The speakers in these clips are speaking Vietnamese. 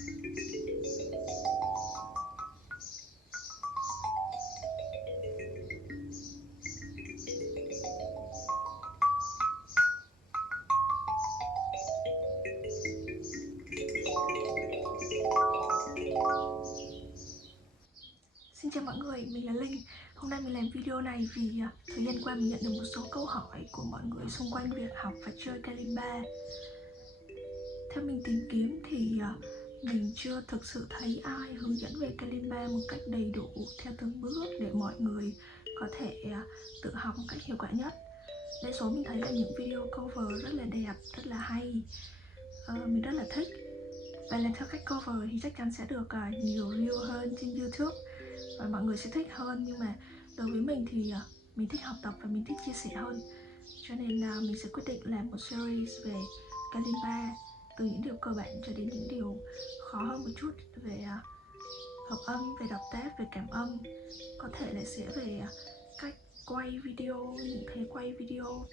Xin chào mọi người, mình là Linh. Hôm nay mình làm video này vì thời gian qua mình nhận được một số câu hỏi của mọi người xung quanh việc học và chơi kalimba. Theo mình tìm kiếm thì mình chưa thực sự thấy ai hướng dẫn về kalimba một cách đầy đủ theo từng bước để mọi người có thể tự học một cách hiệu quả nhất. Đa số mình thấy là những video cover rất là đẹp, rất là hay, mình rất là thích. Và làm theo cách cover thì chắc chắn sẽ được nhiều view hơn trên YouTube và mọi người sẽ thích hơn. Nhưng mà đối với mình thì mình thích học tập và mình thích chia sẻ hơn, cho nên mình sẽ quyết định làm một series về kalimba, từ những điều cơ bản cho đến những điều khó hơn một chút, về hợp âm, về đọc tép, về cảm âm, có thể là sẽ về cách quay video, những thế quay video.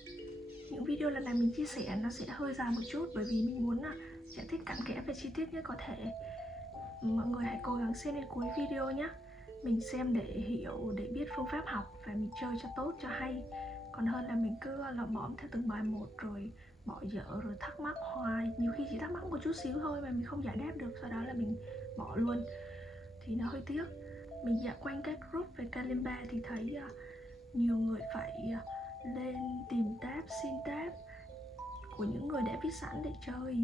Những video lần này mình chia sẻ nó sẽ hơi dài một chút, bởi vì mình muốn giải thích cặn kẽ và chi tiết nhất có thể. Mọi người hãy cố gắng xem đến cuối video nhé. Mình xem để hiểu, để biết phương pháp học và mình chơi cho tốt, cho hay, còn hơn là mình cứ lọ mõm theo từng bài một rồi bỏ dở, rồi thắc mắc hoài. Nhiều khi chỉ thắc mắc một chút xíu thôi mà mình không giải đáp được, sau đó là mình bỏ luôn thì nó hơi tiếc. Mình dạo quanh các group về kalimba thì thấy nhiều người phải lên tìm tab, xin tab của những người đã viết sẵn để chơi,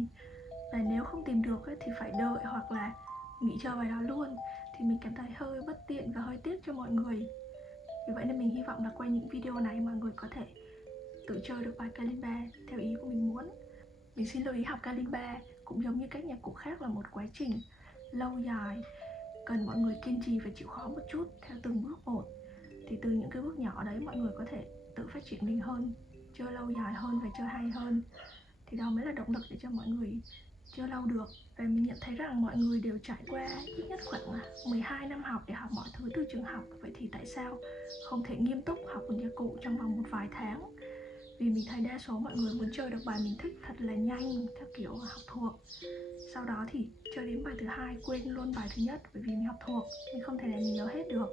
và nếu không tìm được thì phải đợi hoặc là nghỉ chơi bài đó luôn, thì mình cảm thấy hơi bất tiện và hơi tiếc cho mọi người. Vì vậy nên mình hy vọng là qua những video này mọi người có thể tự chơi được bài kalimba theo ý của mình muốn. Mình xin lưu ý, học kalimba cũng giống như các nhạc cụ khác là một quá trình lâu dài, cần mọi người kiên trì và chịu khó một chút theo từng bước một. Thì từ những cái bước nhỏ đấy mọi người có thể tự phát triển mình hơn, chơi lâu dài hơn và chơi hay hơn. Thì đó mới là động lực để cho mọi người chơi lâu được. Và mình nhận thấy rằng mọi người đều trải qua ít nhất khoảng 12 năm học để học mọi thứ từ trường học. Vậy thì tại sao không thể nghiêm túc học một nhạc cụ trong vòng một vài tháng? Vì mình thấy đa số mọi người muốn chơi được bài mình thích thật là nhanh, theo kiểu học thuộc. Sau đó thì chơi đến bài thứ hai quên luôn bài thứ nhất, bởi vì mình học thuộc, mình không thể nào mình nhớ hết được.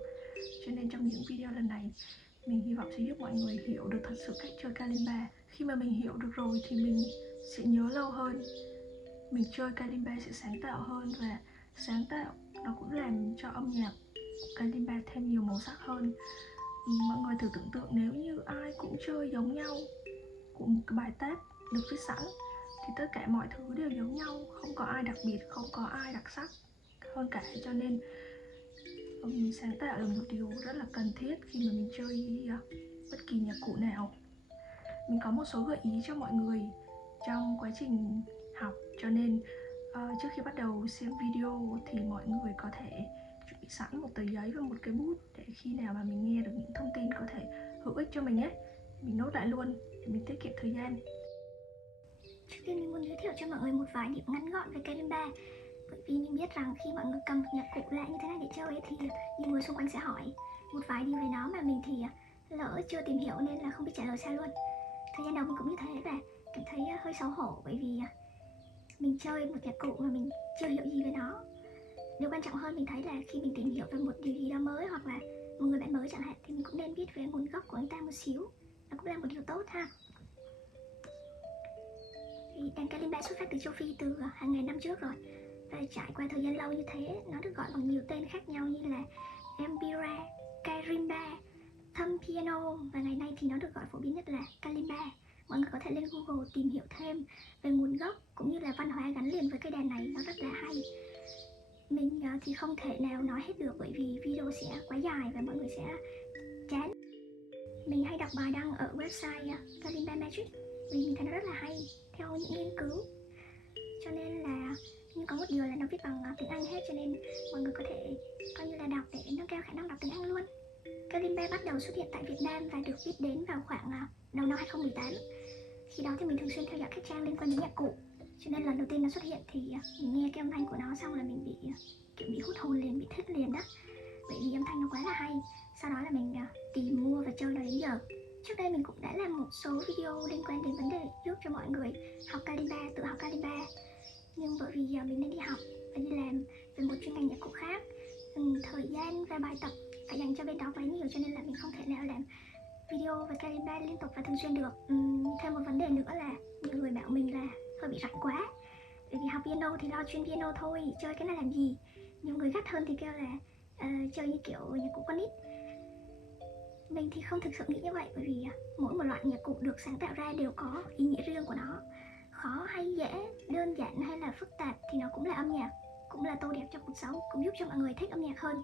Cho nên trong những video lần này mình hy vọng sẽ giúp mọi người hiểu được thật sự cách chơi kalimba. Khi mà mình hiểu được rồi thì mình sẽ nhớ lâu hơn, mình chơi kalimba sẽ sáng tạo hơn, và sáng tạo nó cũng làm cho âm nhạc kalimba thêm nhiều màu sắc hơn. Mọi người thử tưởng tượng nếu như ai cũng chơi giống nhau của một cái bài tép được viết sẵn thì tất cả mọi thứ đều giống nhau, không có ai đặc biệt, không có ai đặc sắc hơn cả. Cho nên sáng tạo là một điều rất là cần thiết khi mà mình chơi bất kỳ nhạc cụ nào. Mình có một số gợi ý cho mọi người trong quá trình học, cho nên trước khi bắt đầu xem video thì mọi người có thể chuẩn bị sẵn một tờ giấy và một cái bút, để khi nào mà mình nghe được những thông tin có thể hữu ích cho mình ấy, mình nốt lại luôn để mình tiết kiệm thời gian. Trước tiên mình muốn giới thiệu cho mọi người một vài điểm ngắn gọn về kalimba. Bởi vì mình biết rằng khi mọi người cầm một nhạc cụ lạ như thế này để chơi ấy, thì nhiều người xung quanh sẽ hỏi một vài điều về nó mà mình thì lỡ chưa tìm hiểu nên là không biết trả lời sao luôn. Thời gian đầu mình cũng như thế và cảm thấy hơi xấu hổ, bởi vì mình chơi một nhạc cụ mà mình chưa hiểu gì về nó. Điều quan trọng hơn mình thấy là khi mình tìm hiểu về một điều gì đó mới, hoặc là một người bạn mới chẳng hạn, thì mình cũng nên biết về nguồn gốc của anh ta một xíu. Nó cũng là một điều tốt ha. Thì đàn kalimba xuất phát từ châu Phi từ hàng ngàn năm trước rồi, và trải qua thời gian lâu như thế, nó được gọi bằng nhiều tên khác nhau như là Mbira, Karimba, thumb piano, và ngày nay thì nó được gọi phổ biến nhất là kalimba. Mọi người có thể lên Google tìm hiểu thêm về nguồn gốc cũng như là văn hóa gắn liền với cây đàn này, nó rất là hay. Mình thì không thể nào nói hết được bởi vì video sẽ quá dài và mọi người sẽ chán. Mình hay đọc bài đăng ở website Kalimba Magic vì mình thấy nó rất là hay theo những nghiên cứu. Cho nên là, nhưng có một điều là nó viết bằng tiếng Anh hết, cho nên mọi người có thể coi như là đọc để nâng cao khả năng đọc tiếng Anh luôn. Kalimba bắt đầu xuất hiện tại Việt Nam và được biết đến vào khoảng đầu năm 2018. Khi đó thì mình thường xuyên theo dõi các trang liên quan đến nhạc cụ, cho nên lần đầu tiên nó xuất hiện thì mình nghe cái âm thanh của nó xong là mình bị hút hồn liền, bị thích liền đó, bởi vì âm thanh nó quá là hay. Sau đó là mình tìm mua và chơi nó đến giờ. Trước đây mình cũng đã làm một số video liên quan đến vấn đề giúp cho mọi người học kalimba, tự học kalimba, nhưng bởi vì mình nên đi học và đi làm gian và bài tập phải dành cho bên đó quá nhiều, cho nên là mình không thể nào làm video về kalimba liên tục và thường xuyên được. Thêm một vấn đề nữa là nhiều người bảo mình là hơi bị rảnh quá, bởi vì học piano thì lo chuyên piano thôi, chơi cái này làm gì. Nhiều người gắt hơn thì kêu là chơi như kiểu nhạc cụ con nít. Mình thì không thực sự nghĩ như vậy, bởi vì mỗi một loại nhạc cụ được sáng tạo ra đều có ý nghĩa riêng của nó. Khó hay dễ, đơn giản hay là phức tạp thì nó cũng là âm nhạc, cũng là tô đẹp cho cuộc sống, cũng giúp cho mọi người thích âm nhạc hơn.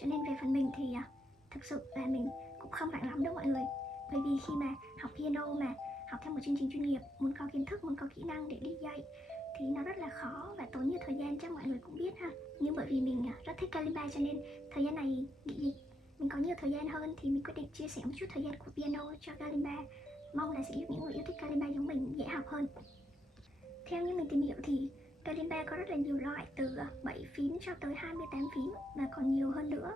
Cho nên về phần mình thì thực sự là mình cũng không rảnh lắm đâu mọi người. Bởi vì khi mà học piano mà học theo một chương trình chuyên nghiệp, muốn có kiến thức, muốn có kỹ năng để đi dạy thì nó rất là khó và tốn nhiều thời gian, chắc mọi người cũng biết ha. Nhưng bởi vì mình rất thích kalimba cho nên thời gian này nghỉ dịch, mình có nhiều thời gian hơn thì mình quyết định chia sẻ một chút thời gian của piano cho kalimba. Mong là sẽ giúp những người yêu thích kalimba giống mình dễ học hơn. Theo như mình tìm hiểu thì kalimba có rất là nhiều loại, từ 7 phím cho tới 28 phím và còn nhiều hơn nữa.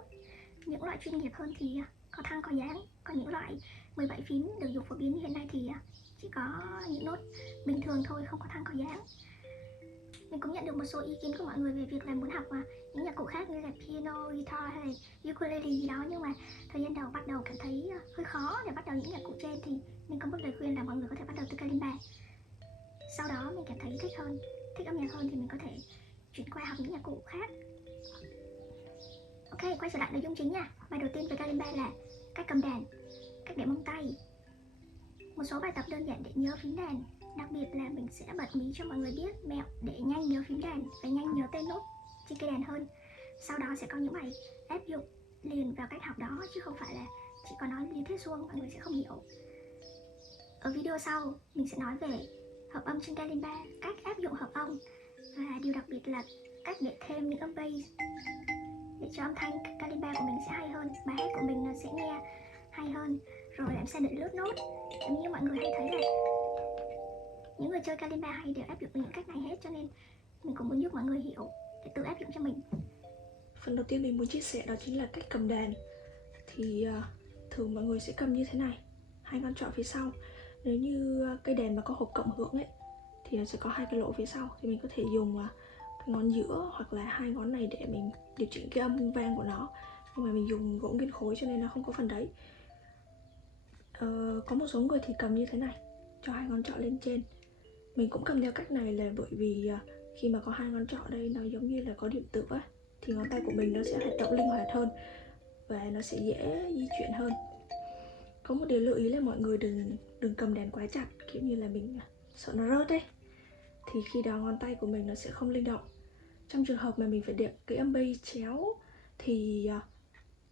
Những loại chuyên nghiệp hơn thì có thăng có dáng, còn những loại 17 phím được dùng phổ biến như hiện nay thì chỉ có những nốt bình thường thôi, không có thăng có dáng. Mình cũng nhận được một số ý kiến của mọi người về việc là muốn học những nhạc cụ khác như là piano, guitar hay là ukulele gì đó, nhưng mà thời gian đầu bắt đầu cảm thấy hơi khó để bắt đầu những nhạc cụ trên, thì mình có một lời khuyên là mọi người có thể bắt đầu từ kalimba. Sau đó mình cảm thấy thích âm nhạc hơn thì mình có thể chuyển qua học những nhạc cụ khác. Ok, quay trở lại nội dung chính nha. Bài đầu tiên về kalimba là cách cầm đàn, cách để móng tay. Một số bài tập đơn giản để nhớ phím đàn. Đặc biệt là mình sẽ bật mí cho mọi người biết mẹo để nhanh nhớ phím đàn và nhanh nhớ tên nốt trên cây đàn hơn. Sau đó sẽ có những bài áp dụng liền vào cách học đó, chứ không phải là chỉ có nói lý thuyết suông, mọi người sẽ không hiểu. Ở video sau mình sẽ nói về hợp âm trên kalimba, cách áp dụng hợp âm và điều đặc biệt là cách để thêm những âm bass để cho âm thanh kalimba của mình sẽ hay hơn, bài hát của mình nó sẽ nghe hay hơn. Rồi làm sao để lướt nốt. Giống như mọi người hay thấy là những người chơi kalimba hay đều áp dụng những cách này hết, cho nên mình cũng muốn giúp mọi người hiểu để tự áp dụng cho mình. Phần đầu tiên mình muốn chia sẻ đó chính là cách cầm đàn. Thì thường mọi người sẽ cầm như thế này, hai ngón trỏ phía sau. Nếu như cây đàn mà có hộp cộng hưởng ấy thì nó sẽ có hai cái lỗ phía sau, thì mình có thể dùng cái ngón giữa hoặc là hai ngón này để mình điều chỉnh cái âm vang của nó. Nhưng mà mình dùng gỗ nghiến khối cho nên nó không có phần đấy. Có một số người thì cầm như thế này, cho hai ngón trỏ lên trên. Mình cũng cầm theo cách này là bởi vì khi mà có hai ngón trỏ đây nó giống như là có điểm tựa ấy, thì ngón tay của mình nó sẽ hoạt động linh hoạt hơn và nó sẽ dễ di chuyển hơn. Có một điều lưu ý là mọi người đừng cầm đàn quá chặt, kiểu như là mình sợ nó rớt ấy, thì khi đó ngón tay của mình nó sẽ không linh động. Trong trường hợp mà mình phải đệm cái âm bass chéo thì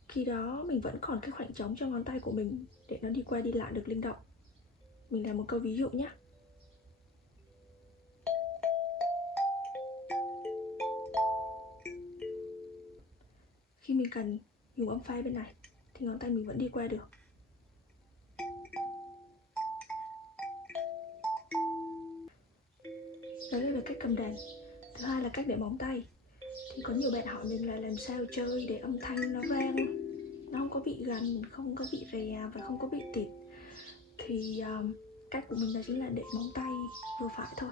khi đó mình vẫn còn cái khoảng trống cho ngón tay của mình để nó đi qua đi lại được linh động. Mình làm một câu ví dụ nhé. Khi mình cần dùng âm pha bên này thì ngón tay mình vẫn đi qua được. Đó là về cách cầm đàn. Thứ hai là cách để móng tay. Thì có nhiều bạn hỏi mình là làm sao chơi để âm thanh nó vang, nó không có bị gần, không có bị rè và không có bị tịt. Thì cách của mình đó chính là để móng tay vừa phải thôi.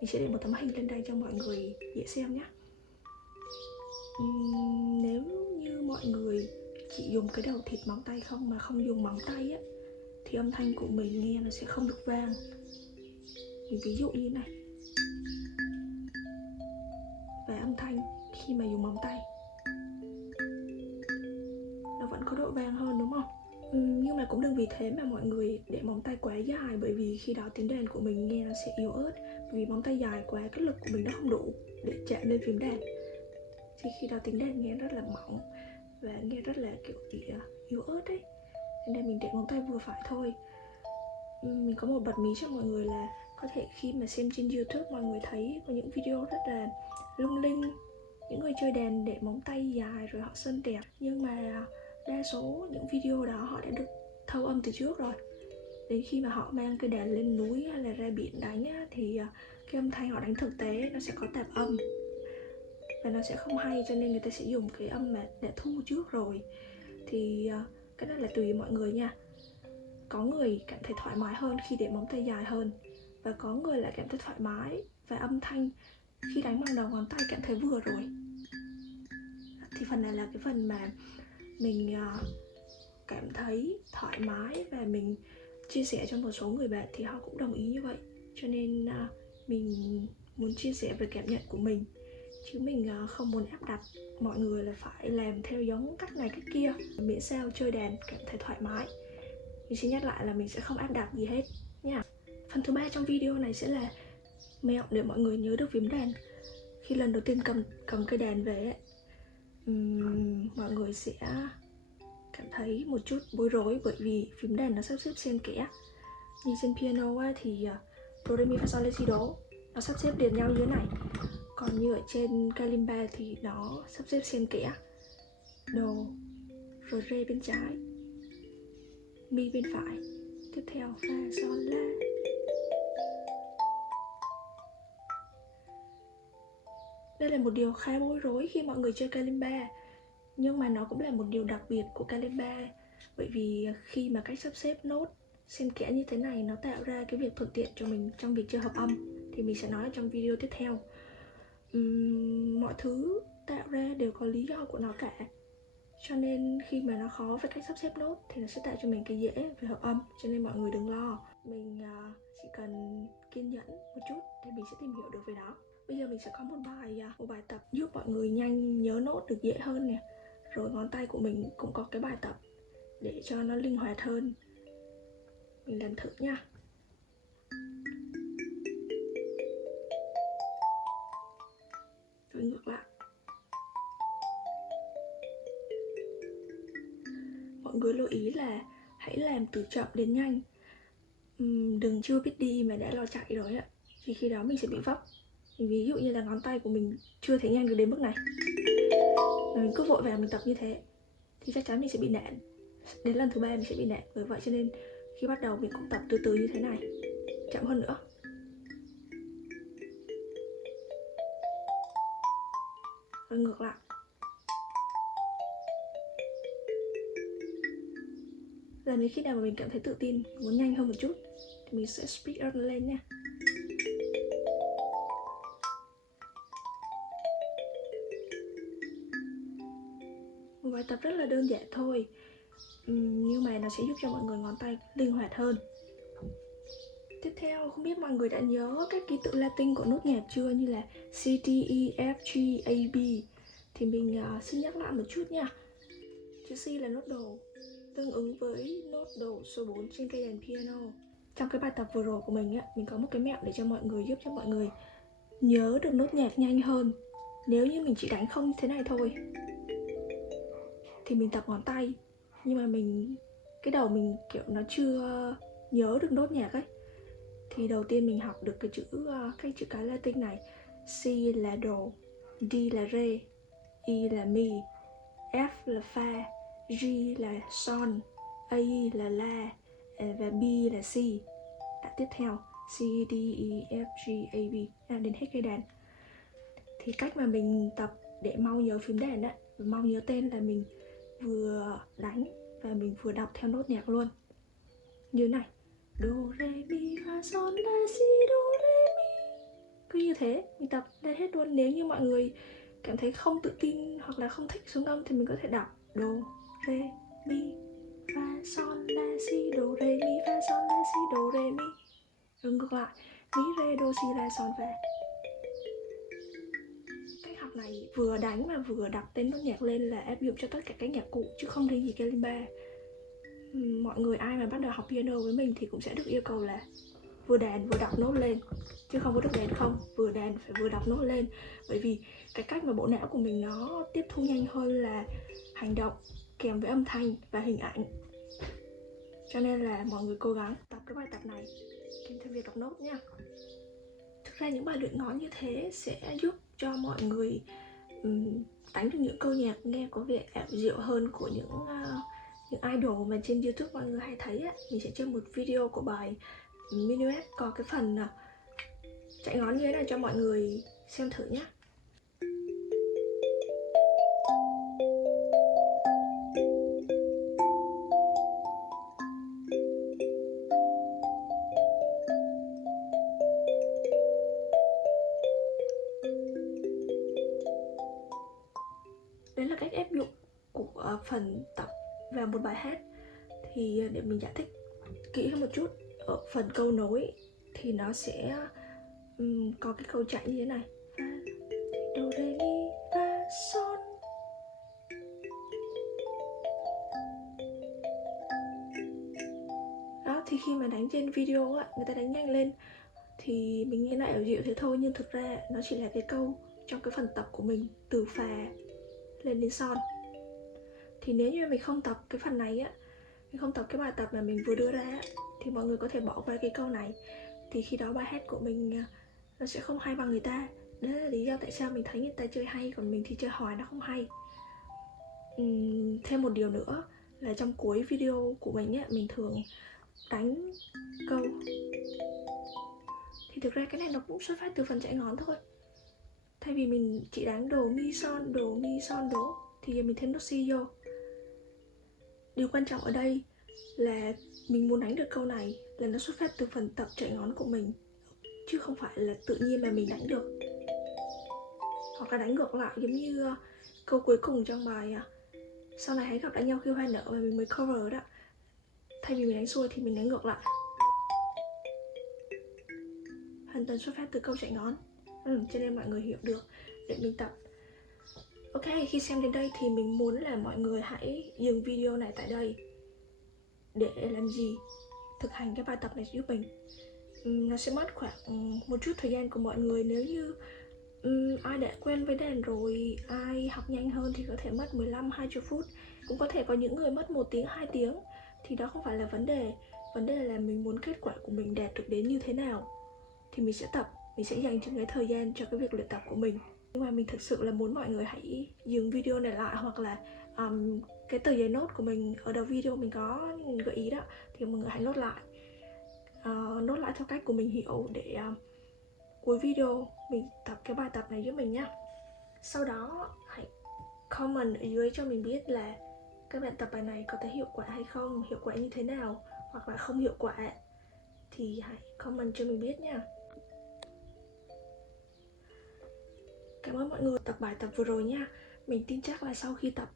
Mình sẽ để một tấm hình lên đây cho mọi người dễ xem nhé. Nếu như mọi người chỉ dùng cái đầu thịt móng tay không mà không dùng móng tay á, thì âm thanh của mình nghe nó sẽ không được vang. Mình ví dụ như này. Và âm thanh khi mà dùng móng tay nó vẫn có độ vang hơn, đúng không? Nhưng mà cũng đừng vì thế mà mọi người để móng tay quá dài, bởi vì khi đó tiếng đàn của mình nghe nó sẽ yếu ớt. Bởi vì móng tay dài quá, cái lực của mình nó không đủ để chạm lên phím đàn, thì khi đó tiếng đàn nghe rất là mỏng và nghe rất là kiểu bị yếu ớt ấy. Nên mình để móng tay vừa phải thôi. Mình có một bật mí cho mọi người là có thể khi mà xem trên YouTube mọi người thấy có những video rất là lung linh, những người chơi đàn để móng tay dài rồi họ sơn đẹp, nhưng mà đa số những video đó họ đã được thâu âm từ trước rồi. Đến khi mà họ mang cái đàn lên núi hay là ra biển đánh á, thì cái âm thanh họ đánh thực tế nó sẽ có tạp âm và nó sẽ không hay, cho nên người ta sẽ dùng cái âm mà đã thu trước rồi. Thì cái đó là tùy mọi người nha. Có người cảm thấy thoải mái hơn khi để móng tay dài hơn, và có người lại cảm thấy thoải mái và âm thanh khi đánh bằng đầu ngón tay cảm thấy vừa rồi. Thì phần này là cái phần mà mình cảm thấy thoải mái và mình chia sẻ cho một số người bạn thì họ cũng đồng ý như vậy. Cho nên mình muốn chia sẻ về cảm nhận của mình, chứ mình không muốn áp đặt mọi người là phải làm theo giống cách này cách kia, miễn sao chơi đàn cảm thấy thoải mái. Mình xin nhắc lại là mình sẽ không áp đặt gì hết nha. Phần thứ 3 trong video này sẽ là mẹo để mọi người nhớ được phím đàn khi lần đầu tiên cầm cây đàn về ấy. Mọi người sẽ cảm thấy một chút bối rối bởi vì phím đàn nó sắp xếp xen kẽ. Như trên piano ấy, thì do re mi fa sol la si do nó sắp xếp liền nhau như thế này, còn như ở trên kalimba thì nó sắp xếp xen kẽ. Do, rồi re bên trái, mi bên phải, tiếp theo fa sol la. Đây là một điều khá bối rối khi mọi người chơi kalimba, nhưng mà nó cũng là một điều đặc biệt của kalimba, bởi vì khi mà cách sắp xếp nốt xen kẽ như thế này nó tạo ra cái việc thuận tiện cho mình trong việc chơi hợp âm, thì mình sẽ nói ở trong video tiếp theo. Mọi thứ tạo ra đều có lý do của nó cả, cho nên khi mà nó khó về cách sắp xếp nốt thì nó sẽ tạo cho mình cái dễ về hợp âm, cho nên mọi người đừng lo. Mình chỉ cần kiên nhẫn một chút thì mình sẽ tìm hiểu được về đó. Bây giờ mình sẽ có một bài tập giúp mọi người nhanh nhớ nốt được dễ hơn nè. Rồi ngón tay của mình cũng có cái bài tập để cho nó linh hoạt hơn. Mình làm thử nha. Rồi ngược lại. Mọi người lưu ý là hãy làm từ chậm đến nhanh. Đừng chưa biết đi mà đã lo chạy rồi ạ, vì khi đó mình sẽ bị vấp. Ví dụ như là ngón tay của mình chưa thể nhanh được đến mức này, mà mình cứ vội vàng mình tập như thế thì chắc chắn mình sẽ bị nản. Đến lần thứ 3 mình sẽ bị nản. Bởi vậy cho nên khi bắt đầu mình cũng tập từ từ như thế này, chậm hơn nữa. Rồi ngược lại. Làm đến khi nào mà mình cảm thấy tự tin, muốn nhanh hơn một chút thì mình sẽ speed up lên nha. Một bài tập rất là đơn giản thôi, nhưng mà nó sẽ giúp cho mọi người ngón tay linh hoạt hơn. Tiếp theo, không biết mọi người đã nhớ các ký tự Latin của nốt nhạc chưa, như là C, D, E, F, G, A, B. Thì mình xin nhắc lại một chút nha. Chữ C là nốt đồ, tương ứng với nốt đồ số 4 trên cây đàn piano. Trong cái bài tập vừa rồi của mình mình có một cái mẹo để cho mọi người, giúp cho mọi người nhớ được nốt nhạc nhanh hơn. Nếu như mình chỉ đánh không như thế này thôi thì mình tập ngón tay, nhưng mà cái đầu mình kiểu nó chưa nhớ được nốt nhạc ấy, thì đầu tiên mình học được cái chữ cái Latin này. C là đồ, D là re, E là mi, F là fa, G là son, A là la, và B là si. Đã tiếp theo C, D, E, F, G, A, B đến hết cây đàn. Thì cách mà mình tập để mau nhớ phím đàn và mau nhớ tên là mình vừa đánh và mình vừa đọc theo nốt nhạc luôn, như này: do re mi fa sol la si do re mi. Cứ như thế mình tập lên hết luôn. Nếu như mọi người cảm thấy không tự tin hoặc là không thích xuống âm thì mình có thể đọc do re mi fa sol la si do re mi fa sol la si do re mi. Rồi ngược lại, mi re do si la son fa. Cách học này vừa đánh mà vừa đọc tên nốt nhạc lên là áp dụng cho tất cả các nhạc cụ, chứ không riêng gì kalimba. Mọi người ai mà bắt đầu học piano với mình thì cũng sẽ được yêu cầu là vừa đàn vừa đọc nốt lên, chứ không có được đàn không, vừa đàn phải vừa đọc nốt lên. Bởi vì cái cách mà bộ não của mình nó tiếp thu nhanh hơn là hành động kèm với âm thanh và hình ảnh. Cho nên là mọi người cố gắng tập cái bài tập này kèm theo việc đọc nốt nha. Thực ra những bài luyện ngón như thế sẽ giúp cho mọi người đánh được những câu nhạc nghe có vẻ ảo diệu hơn của những idol mà trên YouTube mọi người hay thấy. Mình sẽ chơi một video của bài Minuet có cái phần chạy ngón như thế này cho mọi người xem thử nhé. Đấy là cách áp dụng của phần tập vào một bài hát. Thì để mình giải thích kỹ hơn một chút, ở phần câu nối thì nó sẽ có cái câu chạy như thế này: do re mi fa son. Đó, thì khi mà đánh trên video á, người ta đánh nhanh lên thì mình nghe lại ở dịu thế thôi, nhưng thực ra nó chỉ là cái câu trong cái phần tập của mình từ phà lên đến son. Thì nếu như mình không tập cái phần này á, mình không tập cái bài tập mà mình vừa đưa ra á, thì mọi người có thể bỏ qua cái câu này. Thì khi đó bài hát của mình nó sẽ không hay bằng người ta. Đấy là lý do tại sao mình thấy người ta chơi hay, còn mình thì chơi hoài nó không hay. Thêm một điều nữa là trong cuối video của mình á, mình thường đánh câu. Thì thực ra cái này nó cũng xuất phát từ phần chạy ngón thôi. Thay vì mình chỉ đánh đồ mi son đố, thì giờ mình thêm nốt si vô. Điều quan trọng ở đây là mình muốn đánh được câu này là nó xuất phát từ phần tập chạy ngón của mình, chứ không phải là tự nhiên mà mình đánh được. Hoặc là đánh ngược lại, giống như câu cuối cùng trong bài sau này hãy gặp lại nhau khi hoa nở mà mình mới cover đó. Thay vì mình đánh xuôi thì mình đánh ngược lại, hoàn toàn xuất phát từ câu chạy ngón. Cho nên mọi người hiểu được để mình tập. Ok, khi xem đến đây thì mình muốn là mọi người hãy dừng video này tại đây. Để làm gì? Thực hành cái bài tập này giúp mình. Nó sẽ mất khoảng một chút thời gian của mọi người. Nếu như ai đã quen với đàn rồi, ai học nhanh hơn thì có thể mất 15-20 phút. Cũng có thể có những người mất 1 tiếng, 2 tiếng. Thì đó không phải là vấn đề. Vấn đề là mình muốn kết quả của mình đạt được đến như thế nào. Thì mình sẽ tập, mình sẽ dành cho cái thời gian cho cái việc luyện tập của mình. Nhưng mà mình thực sự là muốn mọi người hãy dừng video này lại, hoặc là cái tờ giấy nốt của mình ở đầu video mình có gợi ý đó, thì mọi người hãy nốt lại. Nốt lại theo cách của mình hiểu để cuối video mình tập cái bài tập này giúp mình nhé. Sau đó hãy comment ở dưới cho mình biết là các bạn tập bài này có thấy hiệu quả hay không, hiệu quả như thế nào, hoặc là không hiệu quả thì hãy comment cho mình biết nha. Cảm ơn mọi người tập bài tập vừa rồi nha. Mình tin chắc là sau khi tập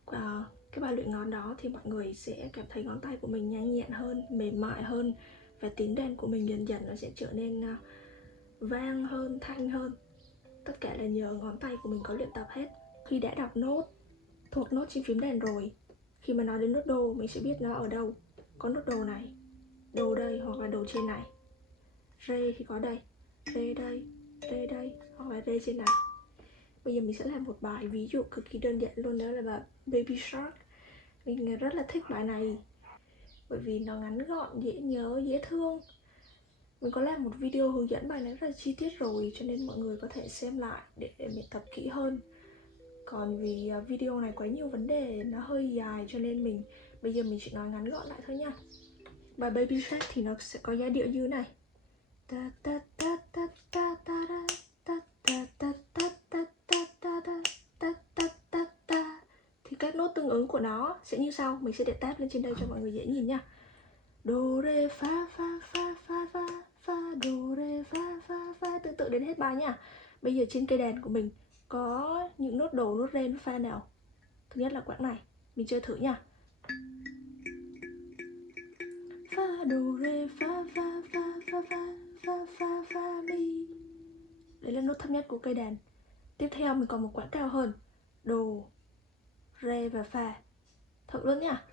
cái bài luyện ngón đó thì mọi người sẽ cảm thấy ngón tay của mình nhanh nhẹn hơn, mềm mại hơn, và tiếng đàn của mình dần dần nó sẽ trở nên vang hơn, thanh hơn. Tất cả là nhờ ngón tay của mình có luyện tập hết. Khi đã đọc nốt, thuộc nốt trên phím đàn rồi, khi mà nói đến nốt đô mình sẽ biết nó ở đâu. Có nốt đồ này, đồ đây, hoặc là đồ trên này. Rê thì có đây, rê đây, hoặc là rê trên này. Bây giờ mình sẽ làm một bài ví dụ cực kỳ đơn giản luôn, đó là bài Baby Shark. Mình rất là thích bài này bởi vì nó ngắn gọn, dễ nhớ, dễ thương. Mình có làm một video hướng dẫn bài này rất là chi tiết rồi, cho nên mọi người có thể xem lại để mình tập kỹ hơn. Còn vì video này quá nhiều vấn đề, nó hơi dài, cho nên bây giờ mình chỉ nói ngắn gọn lại thôi nha. Bài Baby Shark thì nó sẽ có giai điệu như này. Ta ta ta ta ta ta ta ta ta ta ta ta ta ta ta ta ta. Thì các nốt tương ứng của nó sẽ như sau. Mình sẽ để tab lên trên đây cho mọi người dễ nhìn nha. Do re fa fa fa fa fa fa, do re fa fa fa, tương tự đến hết bài nha. Bây giờ trên cây đàn của mình có những nốt đồ, nốt re, nốt fa nào? Thứ nhất là quãng này, mình chơi thử nha. Fa do re fa fa fa fa fa fa fa fa mi. Đấy là nốt thấp nhất của cây đàn. Tiếp theo mình còn một quãng cao hơn, đồ, re và fa. Thử luôn nha.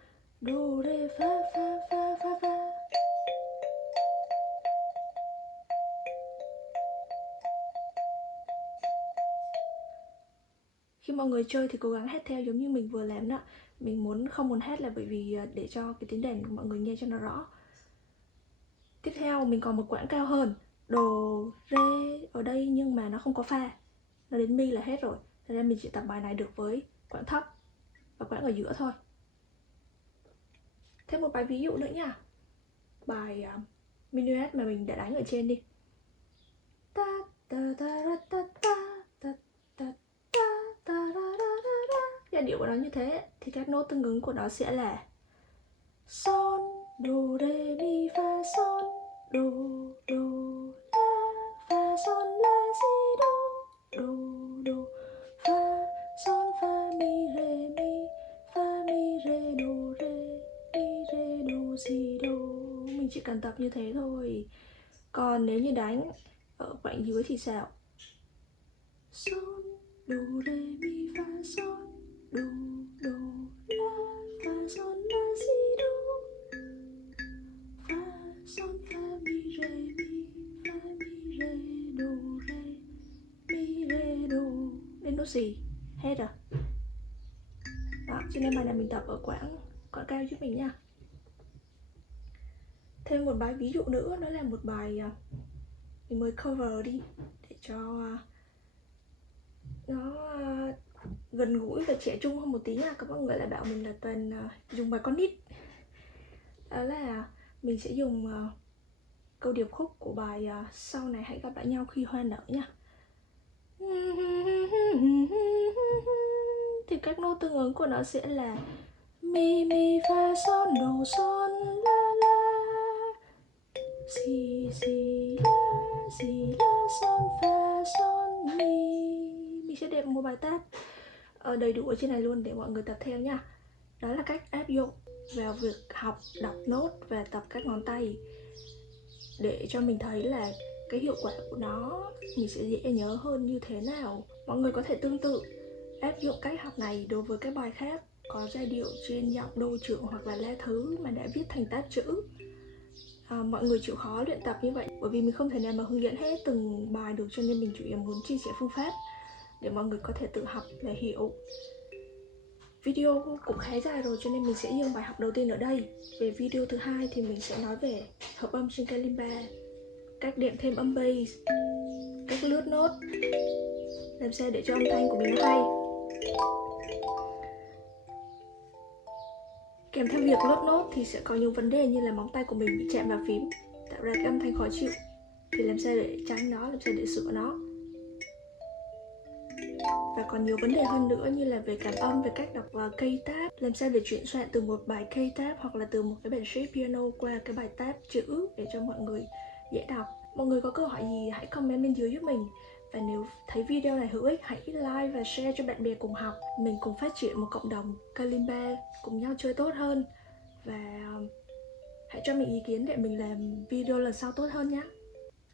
Do re fa fa fa fa fa. Khi mọi người chơi thì cố gắng hát theo giống như mình vừa làm đó. Mình không muốn hát là bởi vì để cho cái tiếng đàn của mọi người nghe cho nó rõ. Tiếp theo mình còn một quãng cao hơn, đồ, re ở đây nhưng mà nó không có fa. Nó đến mi là hết rồi. Thế nên mình chỉ tập bài này được với quãng thấp và quãng ở giữa thôi. Thêm một bài ví dụ nữa nha. Bài minuet mà mình đã đánh ở trên đi. Ta ta ta ta ta ta ta ta ta ta. Giai điệu của nó như thế thì các nốt tương ứng của nó sẽ là son, do, re, mi, fa, son, do, la, fa, son, la, si, do, fa, son, fa, mi, re, mi, fa, chỉ cần tập như thế thôi. Còn nếu như đánh ở quãng dưới thì sao? Son, do, re, mi, fa, son, do, la, fa, son, la, si, do, fa, son, fa, mi, re, mi, fa, mi, re, do, re, mi, re, do. Đến nốt gì? Hết rồi. Đó, cho nên bài này mình tập ở quãng cao giúp mình nha. Thêm một bài ví dụ nữa, đó là một bài mình mới cover đi để cho nó gần gũi và trẻ trung hơn một tí nha. Các mọi người lại bảo mình là toàn dùng bài con nít. Đó là mình sẽ dùng câu điệp khúc của bài Sau này hãy gặp lại nhau khi hoa nở nha. Thì các nốt tương ứng của nó sẽ là mi, mi, fa, son, do, son, la, la, si, si, la, son, fa, son, mi. Mình sẽ đệm một bài táp đầy đủ ở trên này luôn để mọi người tập theo nha. Đó là cách áp dụng vào việc học, đọc nốt và tập các ngón tay để cho mình thấy là cái hiệu quả của nó mình sẽ dễ nhớ hơn như thế nào. Mọi người có thể tương tự áp dụng cách học này đối với các bài khác có giai điệu trên giọng đô trưởng hoặc là la thứ mà đã viết thành táp chữ. Mọi người chịu khó luyện tập như vậy, bởi vì mình không thể nào mà hướng dẫn hết từng bài được, cho nên mình chủ yếu muốn chia sẻ phương pháp để mọi người có thể tự học và hiểu. Video cũng khá dài rồi cho nên mình sẽ dừng bài học đầu tiên ở đây. Về video thứ hai thì mình sẽ nói về hợp âm trên kalimba, cách đệm thêm âm bass, cách lướt nốt, làm sao để cho âm thanh của mình nó hay. Kèm theo việc lướt nốt thì sẽ có những vấn đề như là móng tay của mình bị chạm vào phím, tạo ra cái âm thanh khó chịu. Thì làm sao để tránh nó, làm sao để sửa nó. Và còn nhiều vấn đề hơn nữa như là về cảm âm, về cách đọc key tab, làm sao để chuyển soạn từ một bài key tab hoặc là từ một cái bản shape piano qua cái bài tab chữ để cho mọi người dễ đọc. Mọi người có câu hỏi gì hãy comment bên dưới giúp mình. Và nếu thấy video này hữu ích, hãy like và share cho bạn bè cùng học. Mình cùng phát triển một cộng đồng kalimba, cùng nhau chơi tốt hơn. Và hãy cho mình ý kiến để mình làm video lần sau tốt hơn nhé.